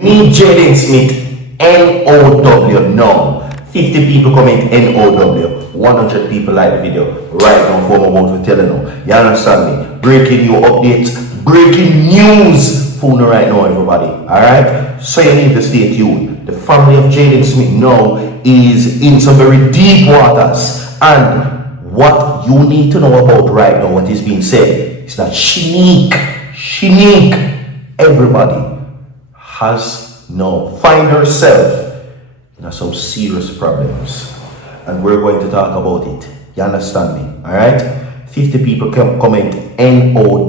Need Jayden Smith, NOW, no. 50 people comment NOW, 100 people like the video. Right now, for I'm about to tell you. You understand me? Breaking new updates, breaking news. Phone right now, everybody. Alright? So you need to stay tuned. The family of Jayden Smith now is in some very deep waters. And what you need to know about right now, what is being said, is that SHENEQUE, everybody has now find herself in some serious problems, and we're going to talk about it. You understand me? All right. 50 people can comment NOW.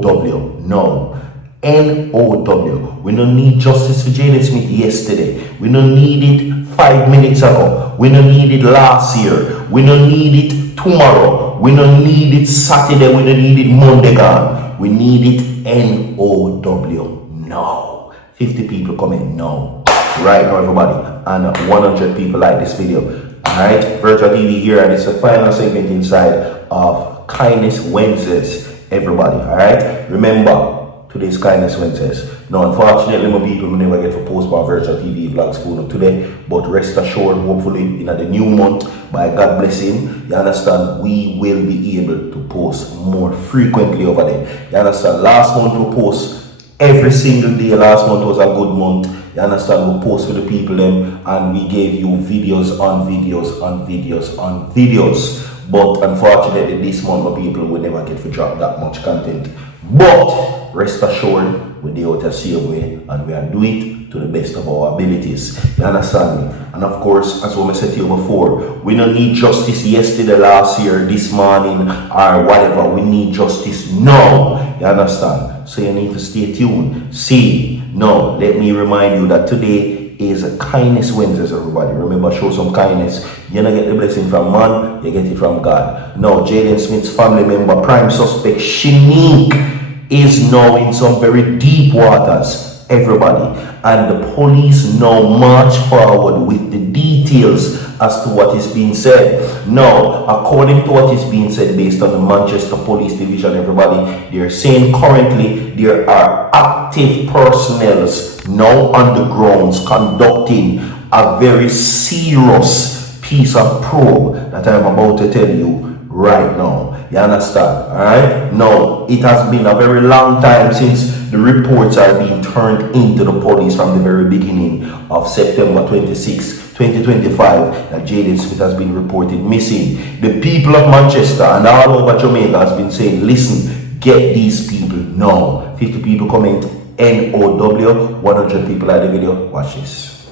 No, NOW. We don't need justice for Jayden Smith yesterday. We don't need it 5 minutes ago. We don't need it last year. We don't need it tomorrow. We don't need it Saturday. We don't need it Monday gone. We need it NOW. No. 50 people comment no. Right now, everybody. And 100 people like this video. Alright? Virtual TV here, and it's the final segment inside of Kindness Wednesdays. Everybody. Alright? Remember, today's Kindness Wednesdays. Now, unfortunately, my people will never get to post my Virtual TV vlogs for today. But rest assured, hopefully, in the new month, by God blessing, you understand, we will be able to post more frequently over there. You understand? Last month we post every single day. Last month was a good month. You understand? We post for the people them, and we gave you videos on videos on videos on videos. But unfortunately, this month my people will never get to drop that much content. But rest assured, we're there to see a way, and we are doing it to the best of our abilities. You understand me? And of course, as I said to you before, we don't need justice yesterday, last year, this morning, or whatever. We need justice now. You understand? So you need to stay tuned. See, no, let me remind you that today is a Kindness Wednesdays, everybody. Remember, show some kindness. You don't get the blessing from man, you get it from God. Now, Jayden Smith's family member, prime suspect SHENEQUE, is now in some very deep waters, everybody. And the police now march forward with the details as to what is being said. Now, according to what is being said based on the Manchester Police Division, everybody, they're saying currently there are active personnel now on the grounds conducting a very serious piece of probe that I'm about to tell you right now. You understand? Alright? Now, it has been a very long time since the reports are being turned into the police from the very beginning of September 26, 2025, that Jayden Smith has been reported missing. The people of Manchester and all over Jamaica has been saying, listen, get these people now. 50 people comment NOW, 100 people like the video. Watch this.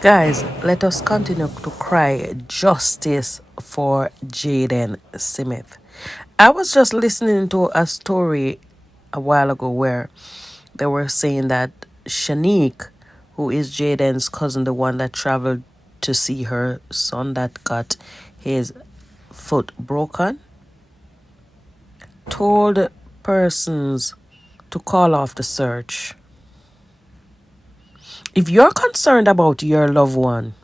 Guys, let us continue to cry justice for Jayden Smith. I was just listening to a story a while ago where they were saying that SHENEQUE, who is Jayden's cousin, the one that traveled to see her son that got his foot broken, told persons to call off the search. If you're concerned about your loved one,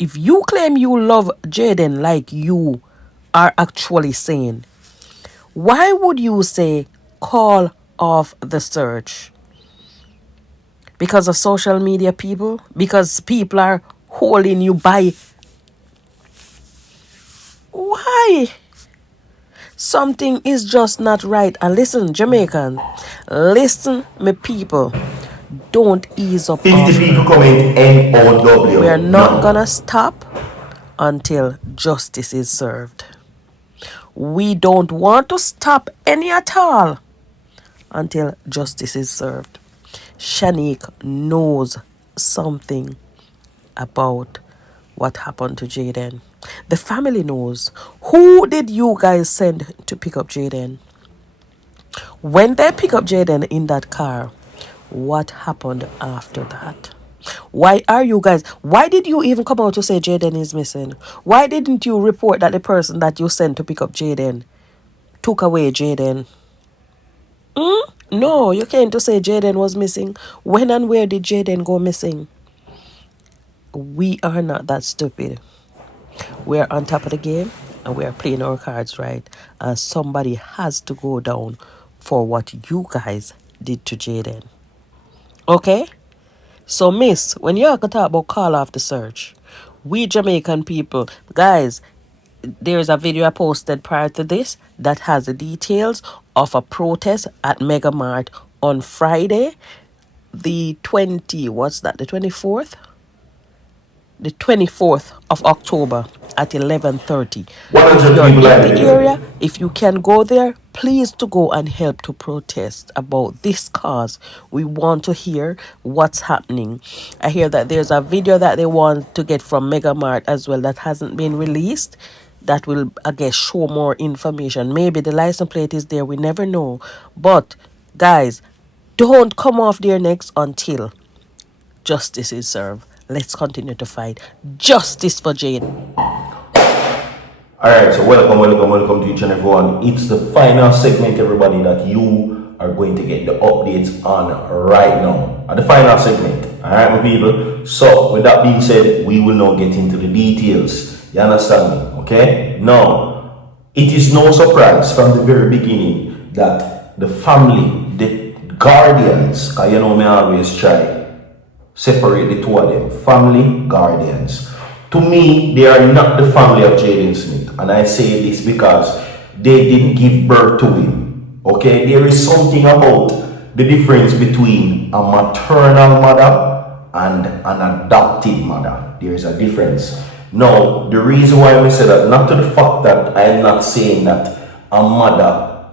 if you claim you love Jayden like you are actually saying, why would you say call off the search? Because of social media, people? Because people are holding you by... Why? Something is just not right. And listen, Jamaican, listen, my people. Don't ease up. 50 people comment NOW. We are not gonna stop until justice is served. We don't want to stop any at all until justice is served. SHENEQUE knows something about what happened to Jayden. The family knows. Who did you guys send to pick up Jayden? When they pick up Jayden in that car, what happened after that? Why did you even come out to say Jayden is missing? Why didn't you report that the person that you sent to pick up Jayden took away Jayden? No, you came to say Jayden was missing. When and where did Jayden go missing? We are not that stupid. We're on top of the game and we're playing our cards right. And somebody has to go down for what you guys did to Jayden. Okay? So, miss, when you talk about call off the search, we Jamaican people, guys, there's a video I posted prior to this that has the details of a protest at Mega Mart on Friday, the 24th? The 24th of October at 11:30. If 100 you're people in like the the area, video. if you can go there, please to go and help to protest about this cause. We want to hear what's happening. I hear that there's a video that they want to get from Mega Mart as well that hasn't been released. That will, I guess, show more information. Maybe the license plate is there. We never know. But guys, don't come off their necks until justice is served. Let's continue to fight justice for Jayden. Alright, so welcome to each and everyone. It's the final segment, everybody, that you are going to get the updates on right now. At the final segment, alright, my people. So, with that being said, we will now get into the details. You understand me? Okay? Now, it is no surprise from the very beginning that the family, the guardians, because you know me always try separate the two of them, family, guardians. To me, they are not the family of Jayden Smith. And I say this because they didn't give birth to him. Okay? There is something about the difference between a maternal mother and an adopted mother. There is a difference. Now, the reason why I say that, not to the fact that I am not saying that a mother,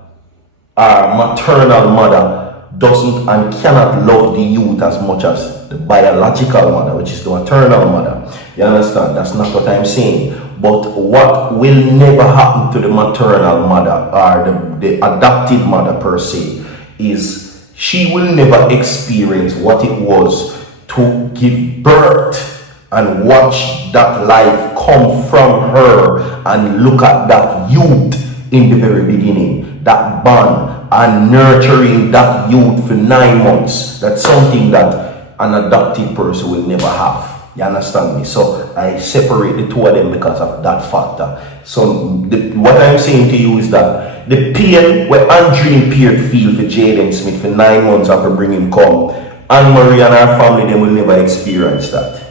a maternal mother, doesn't and cannot love the youth as much as the biological mother, which is the maternal mother. You understand? That's not what I'm saying. But what will never happen to the maternal mother or the adopted mother per se is she will never experience what it was to give birth and watch that life come from her and look at that youth in the very beginning, that bond, and nurturing that youth for 9 months. That's something that an adopted person will never have. You understand me? So I separate the two of them because of that factor. So what I'm saying to you is that the pain where Andrew Peart feel for Jayden Smith for 9 months after bringing him come, Anne-Marie and her family, they will never experience that.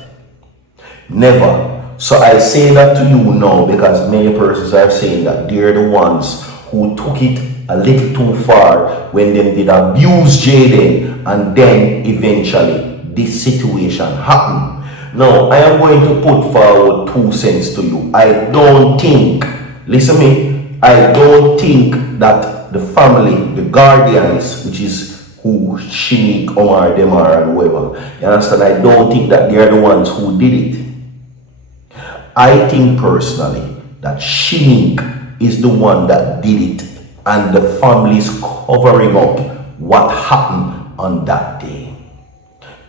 Never. So I say that to you now because many persons are saying that they're the ones who took it a little too far when they did abuse Jayden, and then eventually this situation happened. Now I am going to put forward 2 cents to you. I don't think, listen me, I don't think that the family, the guardians, which is who SHENEQUE, Omar, Demar, and whoever, you understand, I don't think that they're the ones who did it. I think personally that SHENEQUE is the one that did it, and the family is covering up what happened on that day.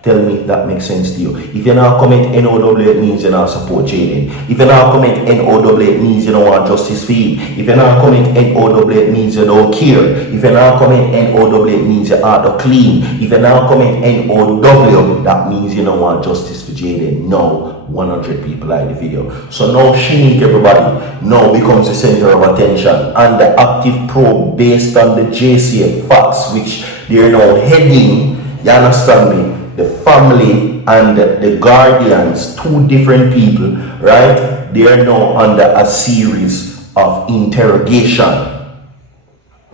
Tell me if that makes sense to you. If you now comment NOW, it means you now support Jayden. If you now comment NOW, it means you don't want justice for him. If you now comment NOW, it means you don't care. If you now comment NOW, it means you are clean. If you now comment NOW, that means you don't want justice for Jayden. No. 100 people like the video. So now SHENEQUE, everybody, now becomes the center of attention, and the active probe based on the JCF facts, which they're now heading, you understand me, the family and the guardians, 2 different people, right? They are now under a series of interrogation,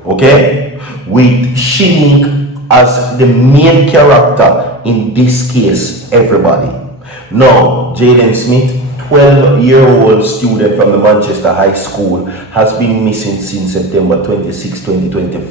okay, with SHENEQUE as the main character in this case, everybody. Now, Jayden Smith, 12-year-old student from the Manchester High School, has been missing since September 26, 2025,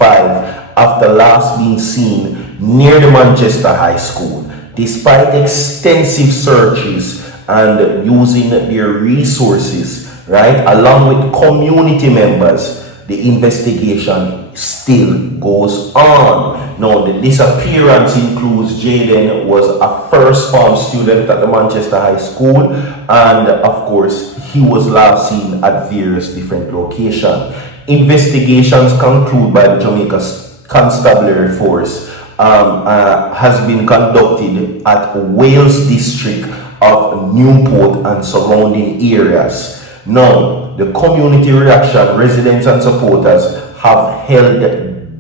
after last being seen near the Manchester High School. Despite extensive searches and using their resources, right, along with community members, the investigation still goes on. Now, the disappearance includes Jayden was a first form student at the Manchester High School, and of course, he was last seen at various different locations. Investigations conclude by the Jamaica Constabulary Force has been conducted at Wales District of Newport and surrounding areas. Now, the community reaction, residents and supporters have held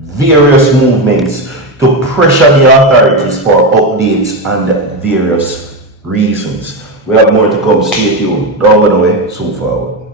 various movements to pressure the authorities for updates and various reasons. We have more to come. Stay tuned. Don't go away. Soon forward.